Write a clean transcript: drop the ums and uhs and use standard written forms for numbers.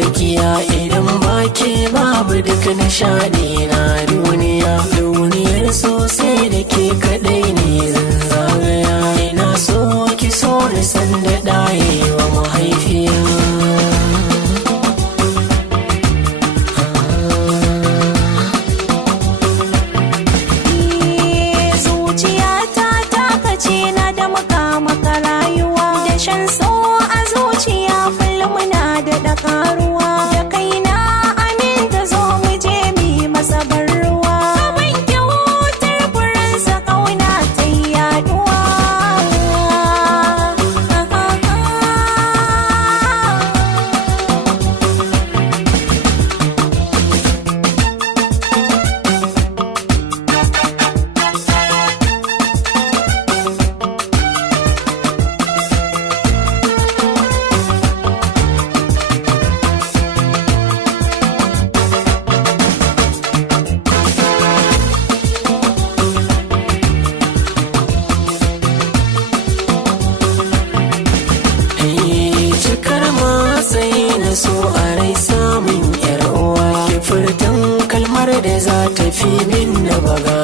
sarkiya idan baki babu duk nishaɗi na duniya. Duniyar sosai da ke kaɗai ne zan zagaya. Ina so ki so da sanda ɗaye wa mahaifiya. Zuciyata ta kace na da maka rayuwa. Da shan so a zuciya kullum na da karuwa. Da kaina aminta zo mu je mi masa bar ruwa. Kaman kyautar furansa kauna ta yaduwa. So a rai samun yar uwa ki furtan kalmar da za ta fi min na baga